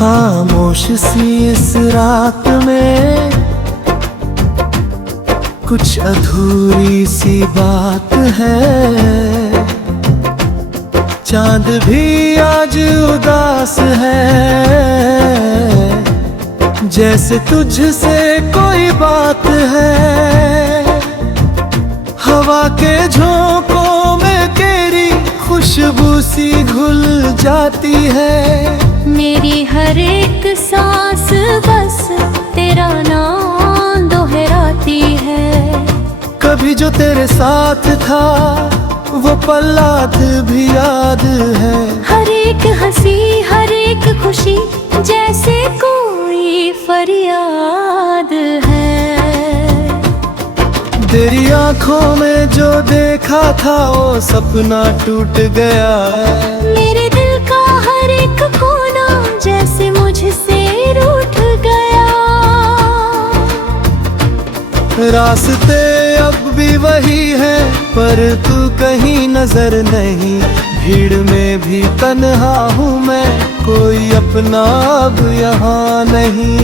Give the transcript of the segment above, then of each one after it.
खामोश सी इस रात में कुछ अधूरी सी बात है। चांद भी आज उदास है, जैसे तुझसे कोई बात है। हवा के झोंकों में तेरी खुशबू सी घुल जाती है। मेरी हर एक सांस बस तेरा नाम दोहराती है। कभी जो तेरे साथ था वो पल आज भी याद है। हर एक हंसी हर एक खुशी जैसे कोई फरियाद है। तेरी आंखों में जो देखा था वो सपना टूट गया है। मेरे दिल का हर एक कोना जैसे मुझसे रूठ गया। रास्ते अब भी वही है पर तू कहीं नजर नहीं। भीड़ में भी तन्हा हूँ मैं, कोई अपना अब यहाँ नहीं।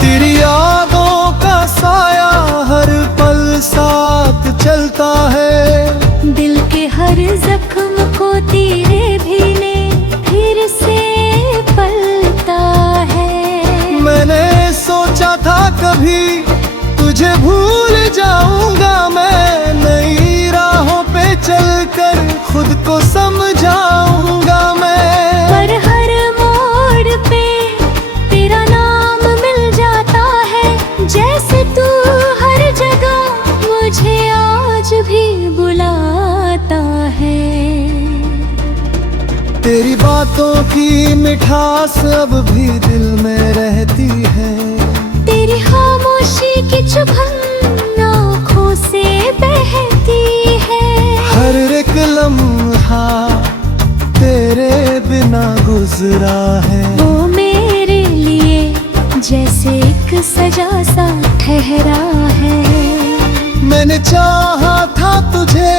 तेरी यादों का साया हर पल साथ चलता है। दिल के हर जख्म को तेरे भीने फिर से पलता है। मैंने सोचा था कभी तुझे भूल जाऊंगा मैं। नई राहों पे चलकर खुद को समझाऊंगा मैं। पर हर मोड़ पे तेरा नाम मिल जाता है। जैसे तू हर जगह मुझे आज भी बुलाता है। तेरी बातों की मिठास अब भी दिल में रहती है। तेरी खामोशी की चुभन आँखों से बहती है। हर एक लम्हा तेरे बिना गुजरा है। वो मेरे लिए जैसे एक सजा सा ठहरा है। मैंने चाहा था तुझे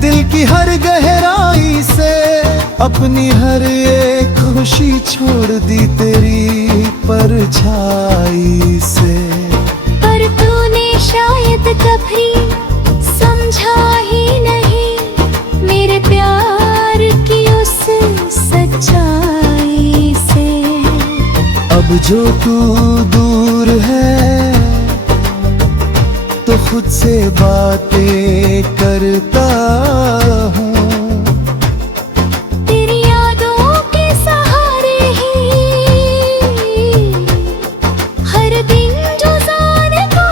दिल की हर गहराई से। अपनी हर एक खुशी छोड़ दी तेरी परछाई से। पर तूने शायद कभी समझा ही नहीं मेरे प्यार की उस सच्चाई से। अब जो तू दूर है तो खुद से बातें करता हूँ। तेरी यादों के सहारे ही हर दिन जो जाने को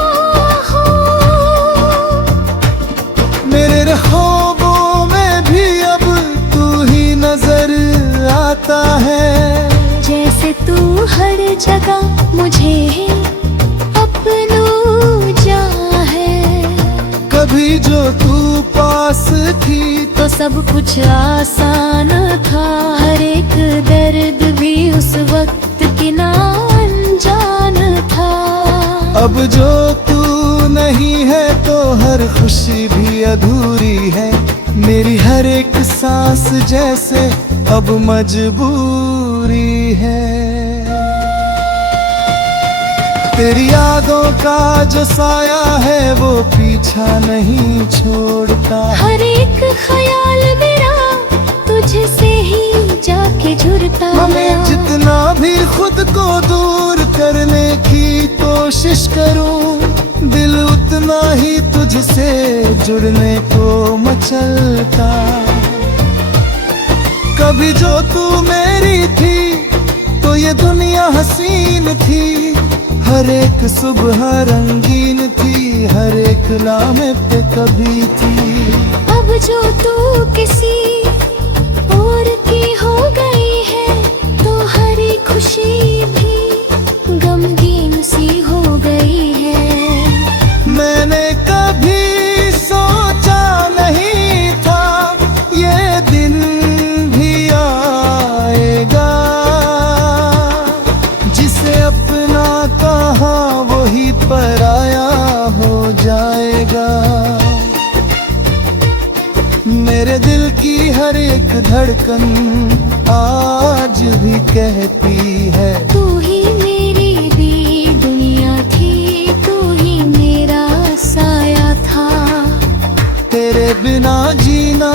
हो। मेरे ख्वाबों में भी अब तू ही नजर आता है। जैसे तू हर जगह मुझे अपनों जा है। कभी जो तू पास थी तो सब कुछ आसान था। हर एक दर्द भी उस वक्त की ना अनजान था। अब जो तू नहीं है तो हर खुशी भी अधूरी है। मेरी हर एक सांस जैसे अब मजबूरी है। तेरी यादों का जो साया है वो पीछा नहीं छोड़ता। हर एक ख्याल मेरा तुझसे ही जाके जुड़ता। मैं जितना भी खुद को दूर करने की कोशिश करूं, दिल उतना ही तुझसे जुड़ने को मचलता। कभी जो तू मेरी थी तो ये दुनिया हसीन थी। हर एक सुबह रंगीन थी, हर एक लामे पे कभी थी। अब जो तू किसी और की हो गई है तो हर एक खुशी भी गमगीन सी हो गई है। मैंने कभी सोचा नहीं था ये दिन भी आएगा। जिसे अपना कहा वही पराया हो जाएगा। मेरे दिल की हर एक धड़कन आज भी कहती है, तू ही मेरी दी दुनिया थी, तू ही मेरा साया था। तेरे बिना जीना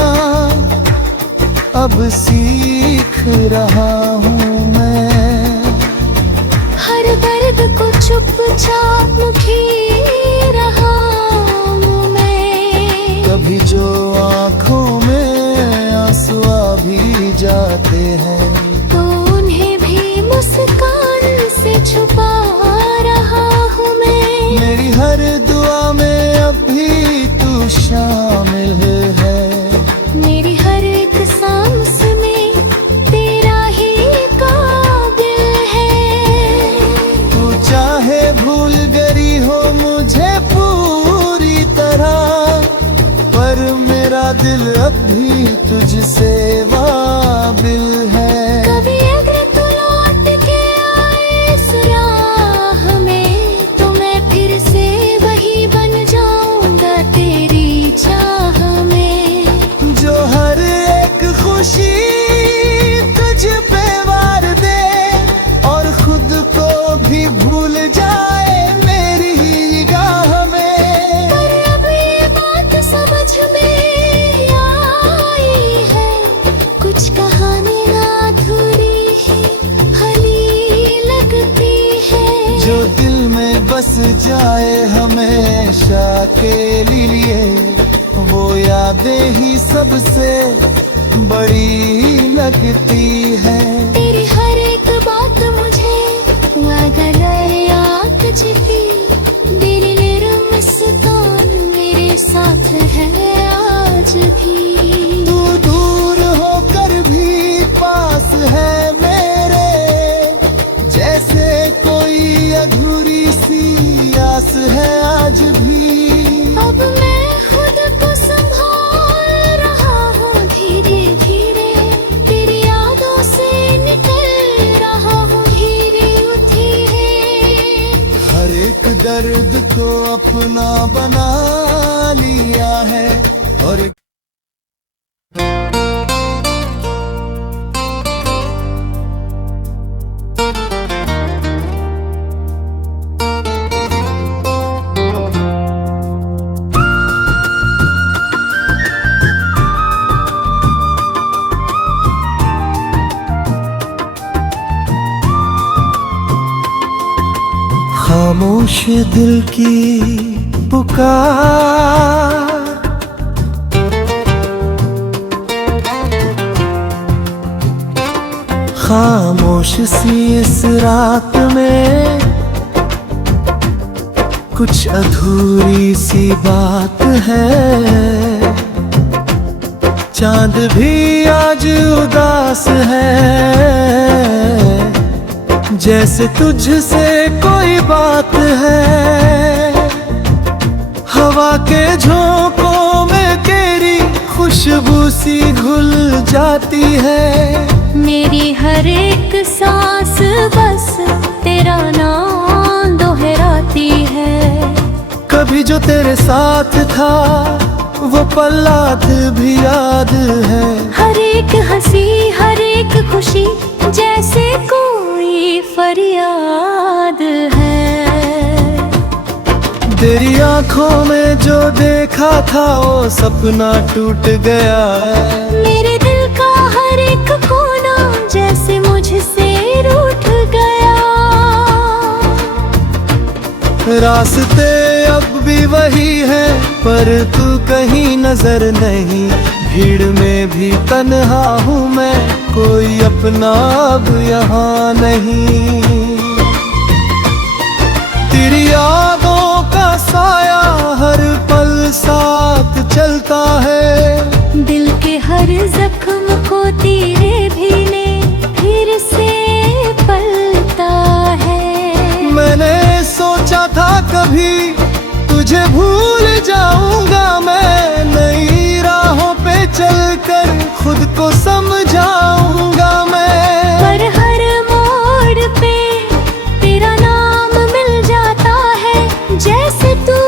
अब सीख रहा हूँ मैं। हर दर्द को चुपचाप ही रहा हूँ मैं। कभी जो आँखों में आंसू आ भी जाते हैं, तो उन्हें भी मुस्कान से छुपा रहा हूँ मैं। मेरी हर दुआ में अब भी तू शामिल है। मेरी हर एक सांस में तेरा ही काबिल है। तू चाहे भूल गई हो मुझे पूरी तरह, पर मेरा दिल अब भी तुझसे वाबिल है। कभी अगर तू लौट के आए इस राह में, तो मैं फिर से वही बन जाऊंगा तेरी चाह में। जो हर एक खुशी तुझ पे वार दे और खुद को भी भूल जाए मेरी ही गाह में। पर अब ये बात समझ में आई है, कुछ कहानियां अधूरी ही हली लगती है। जो दिल में बस जाए हमेशा के लिए, वो यादें ही सबसे बड़ी लगती है। तेरी हर एक बात मुझे अगर याद छिपी, दिल मुस्कान मेरे साथ है आज भी। तू दूर होकर भी पास है मेरे, जैसे कोई अधूरी सी आस है आज भी। अब मैं खुद को संभाल रहा हूँ धीरे धीरे, तेरी यादों से निकल रहा हूँ धीरे धीरे। हर एक दर्द को अपना बना लिया है और खामोश दिल की पुकार, खामोश सी इस रात में कुछ अधूरी सी बात है। चांद भी आज उदास है, जैसे तुझसे कोई बात है। हवा के झोंकों में तेरी खुशबू सी घुल जाती है। मेरी हर एक सांस बस तेरा नाम दोहराती है। कभी जो तेरे साथ था वो पल आज भी याद है। हर एक हंसी हर एक खुशी जैसे कोई फरियाद है। तेरी आंखों में जो देखा था वो सपना टूट गया है। मेरे दिल का हर एक कोना जैसे मुझसे रूठ गया। रास्ते अब भी वही है पर तू कहीं नजर नहीं। भीड़ में भी तन्हा हूँ मैं, कोई अपना अब यहाँ नहीं। तेरी यादों का साया हर पल साथ चलता है। दिल के हर जख्म को तेरे भीने फिर से पलता है। मैंने सोचा था कभी तुझे भूल जाऊंगा मैं, नई राहों पे चलकर खुद को समझाऊंगा मैं। पर हर मोड़ पे तेरा नाम मिल जाता है, जैसे तू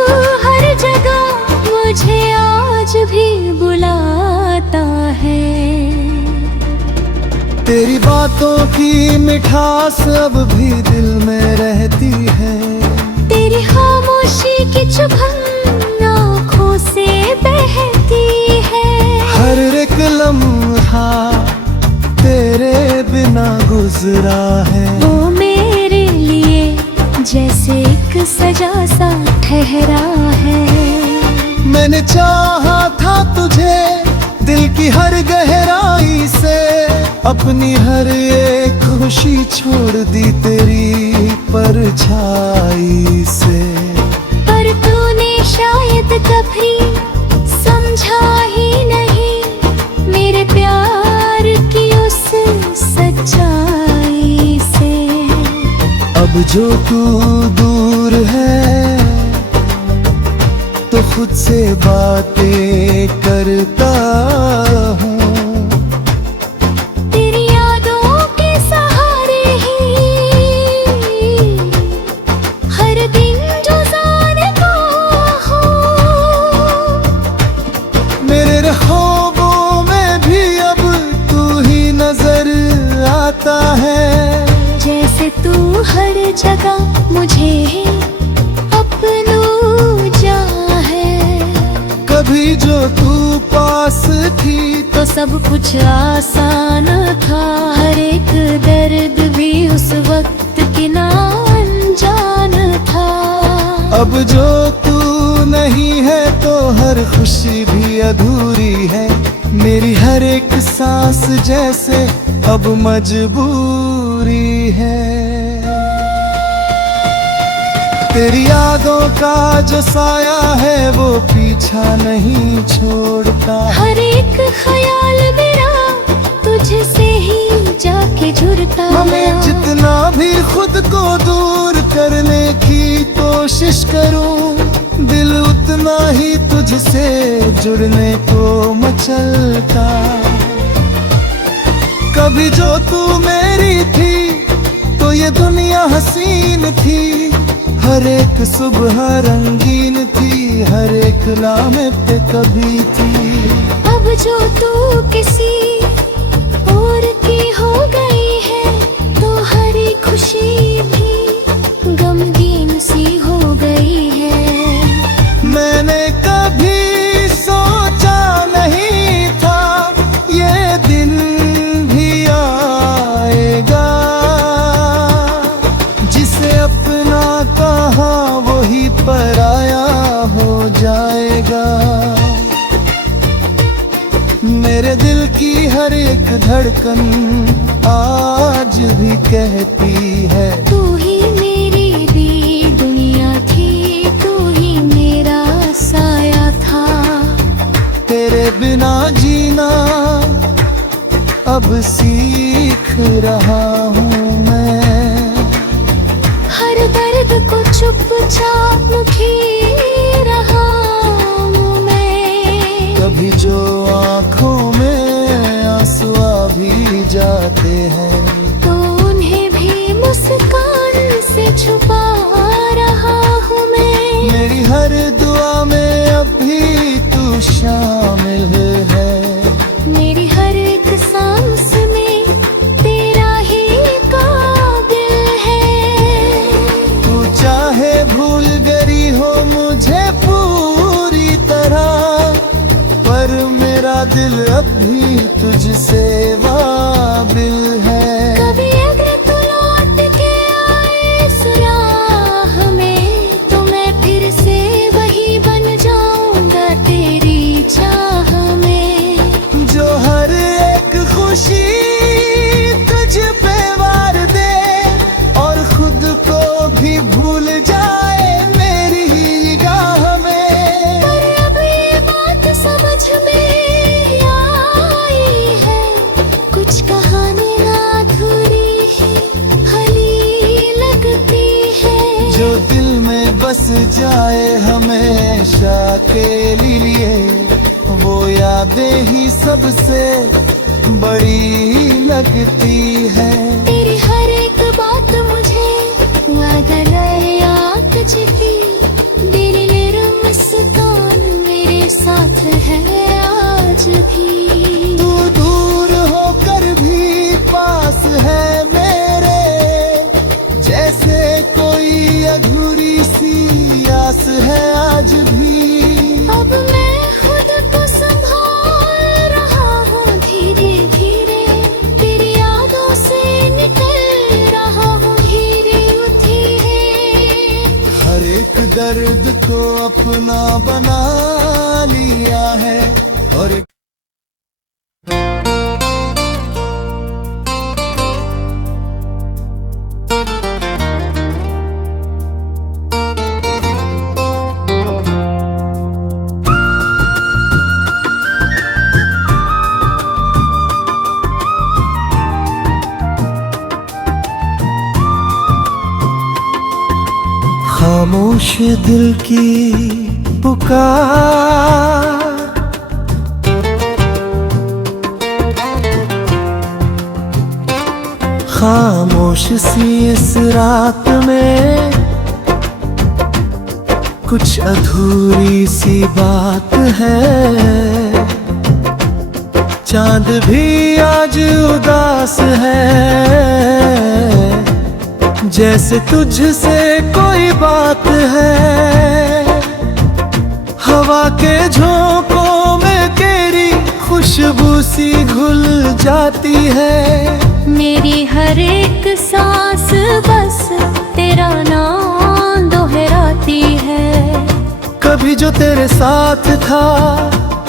हर जगह मुझे आज भी बुला बातों की मिठास अब भी दिल में रहती है। तेरी खामोशी की चुभन आँखों से बहती है। हर एक लम्हा तेरे बिना गुजरा है। वो मेरे लिए जैसे एक सजा सा ठहरा है। मैंने चाहा था तुझे दिल की हर गहराई से, अपनी हर एक खुशी छोड़ दी तेरी परछाई से। पर तूने शायद कभी समझा ही नहीं मेरे प्यार की उस सच्चाई से। अब जो तू दूर है तो खुद से बातें करता हूँ। तेरी यादों के सहारे ही हर दिन जो जाने को हूँ। मेरे ख्वाबों में भी अब तू ही नजर आता है। जैसे तू हर जगह मुझे अपनों जा है। कभी जो तू पास थी तो सब कुछ आसान था। हर एक दर्द भी उस वक्त की ना अनजान था। अब जो तू नहीं है तो हर खुशी भी अधूरी है। मेरी हर एक सांस जैसे अब मजबूरी है। तेरी यादों का जो साया है वो पीछा नहीं छोड़ता। हर एक ख्याल मेरा तुझसे ही जाके जुड़ता। मैं जितना भी खुद को दूर करने की कोशिश करूं, दिल उतना ही तुझसे जुड़ने को मचलता। कभी जो तू मेरी थी तो ये दुनिया हसीन थी। हर एक सुबह रंगीन थी, हर एक लामे पे कभी थी। अब जो तू किसी और की हो गई है तो हर एक खुशी भी गमगीन सी हो गई है। मैंने कभी सोचा नहीं था ये दिन भी आएगा। जिसे अपना कहा वही पराया हो जाएगा। मेरे दिल की हर एक धड़कन आज भी कहती है तू ही मेरी दी दुनिया थी, तू ही मेरा साया था। तेरे बिना जीना अब सीख रहा हूँ मैं। हर दर्द को चुपचाप ही रहा हूँ मैं। कभी जो आँखों में आंसू आ भी जाते हैं तो उन्हें भी मुस्कान से छुपा रहा हूँ मैं। मेरी हर दुआ में अब भी तू शामिल है। मेरी हर एक सांस में तेरा ही काबिल है। तू चाहे भूल गई हो मुझे पूरी तरह, पर मेरा दिल अब भी तुझसे वाबिल है। कभी अगर तू लौट के आए इस राह में तो मैं फिर से वही बन जाऊंगा तेरी चाह में। जो हर एक खुशी तुझ पे वार दे और खुद को भी भूल जाए मेरी ही गाह में। पर अब ये बात समझ में आई है, कुछ कहानी अधूरी ही हली लगती है। जो दिल में बस जाए हमेशा के लिए, वो यादें ही सबसे बड़ी लगती है। तेरी हर एक बात मुझे याद चिपी। दिल मुस्कान मेरे साथ है आज भी। तू दूर होकर भी पास है। दर्द को अपना बना लिया है। और खामोश दिल की पुकार, खामोश सी इस रात में कुछ अधूरी सी बात है। चांद भी आज उदास है, जैसे तुझसे कोई बात है। हवा के झोंकों में तेरी खुशबू सी घुल जाती है। मेरी हर एक सांस बस तेरा नाम दोहराती है। कभी जो तेरे साथ था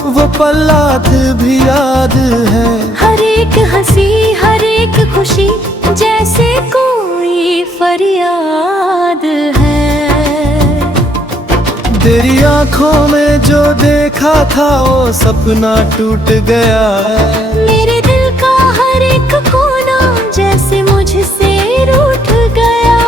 वो पल आज भी याद है। हर एक हंसी हर एक खुशी जैसे कोई फरियाद है। तेरी आंखों में जो देखा था वो सपना टूट गया है। मेरे दिल का हर एक कोना जैसे मुझसे रूठ गया।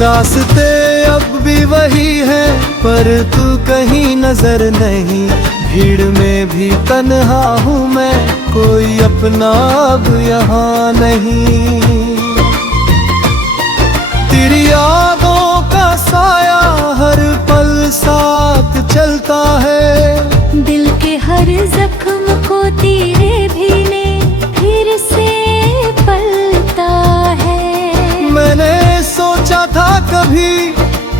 रास्ते अब भी वही है पर तू कहीं नजर नहीं। भीड़ में भी तन्हा हूँ मैं, कोई अपना अब यहाँ नहीं। तेरी यादों का साया हर पल साथ चलता है। दिल के हर जख्म को तेरे भीने फिर से पलता है। मैंने सोचा था कभी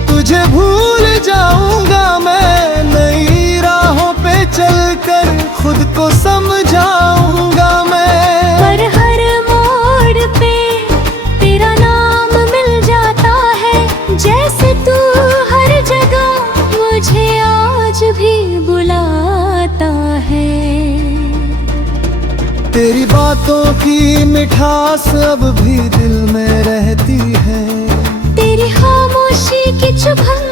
तुझे भूल जाऊंगा मैं, नई राहों पे चलकर खुद को समझाऊंगा मैं। पर हर मोड़ पे तेरा नाम मिल जाता है, जैसे तू हर जगह मुझे आज भी बुलाता है। तेरी बातों की मिठास अब भी दिल में रहती है। तेरी खामोशी की चुभन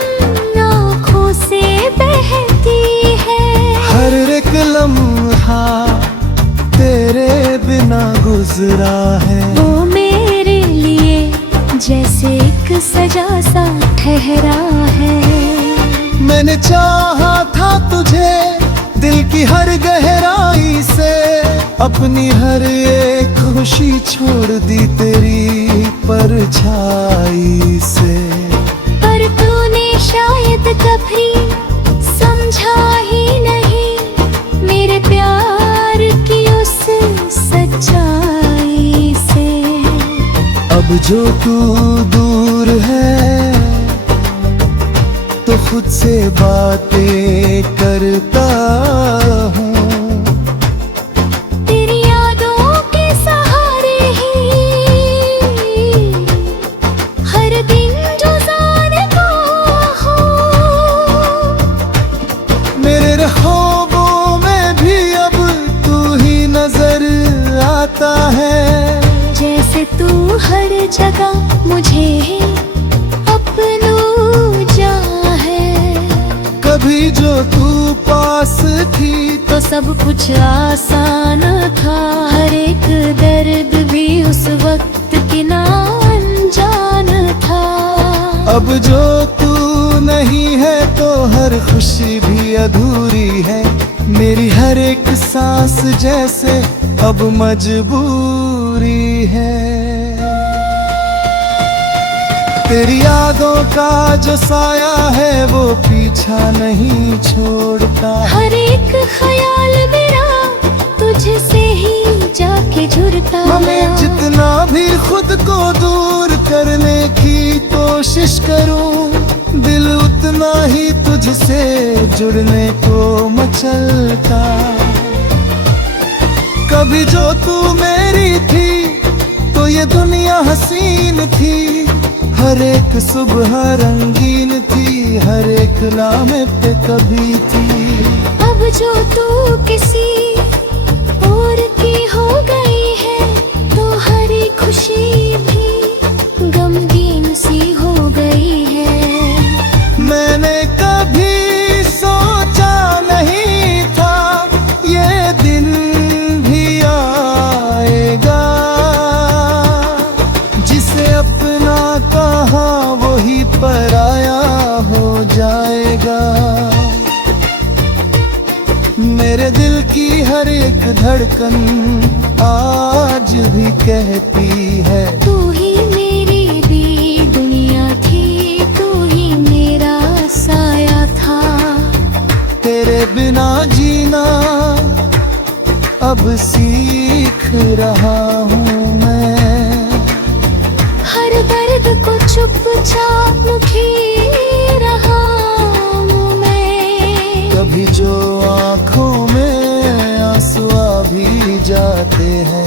आँखों से बहती है। हर एक लम्हा तेरे बिना गुजरा है। वो मेरे लिए जैसे एक सजा सा ठहरा है। मैंने चाहा था तुझे दिल की हर गहराई से, अपनी हर एक खुशी छोड़ दी तेरी परछाई से। पर तूने शायद कभी समझा ही नहीं मेरे प्यार की उस सच्चाई से। अब जो तू दूर है तो खुद से बातें करता हूँ। तेरी यादों के सहारे ही हर दिन जो जाने को हो। मेरे ख्वाबों में भी अब तू ही नजर आता है। जैसे तू हर जगह मुझे अपनों जा है। कभी जो तू पास थी तो सब कुछ आसान था। हर एक दर्द भी उस वक्त की ना अनजान था। अब जो तू नहीं है तो हर खुशी भी अधूरी है। मेरी हर एक सांस जैसे अब मजबूरी है। तेरी यादों का जो साया है वो पीछा नहीं छोड़ता। हर एक ख्याल मेरा तुझसे ही जाके जुड़ता मैं जितना भी खुद को दूर करने की कोशिश करूं, दिल उतना ही तुझसे जुड़ने को मचलता। कभी जो तू मेरी थी तो ये दुनिया हसीन थी। हर एक सुबह रंगीन थी, हर एक नामे पे कभी थी। अब जो तू किसी और की हो गई है, तो हर एक खुशी भी गमगीन सी हो गई है। मैंने कभी सोचा नहीं था ये दिन भी आएगा, जिसे अपना कहा वही पराया हो जाएगा। मेरे दिल की हर एक धड़कन आज भी कहती है, तू ही मेरी दी दुनिया थी, तू ही मेरा साया था। तेरे बिना जीना अब सीख रहा हूँ मैं। हर दर्द को चुपचाप भी रहा हूँ मैं। कभी जो आँखों में आंसू आ भी जाते हैं,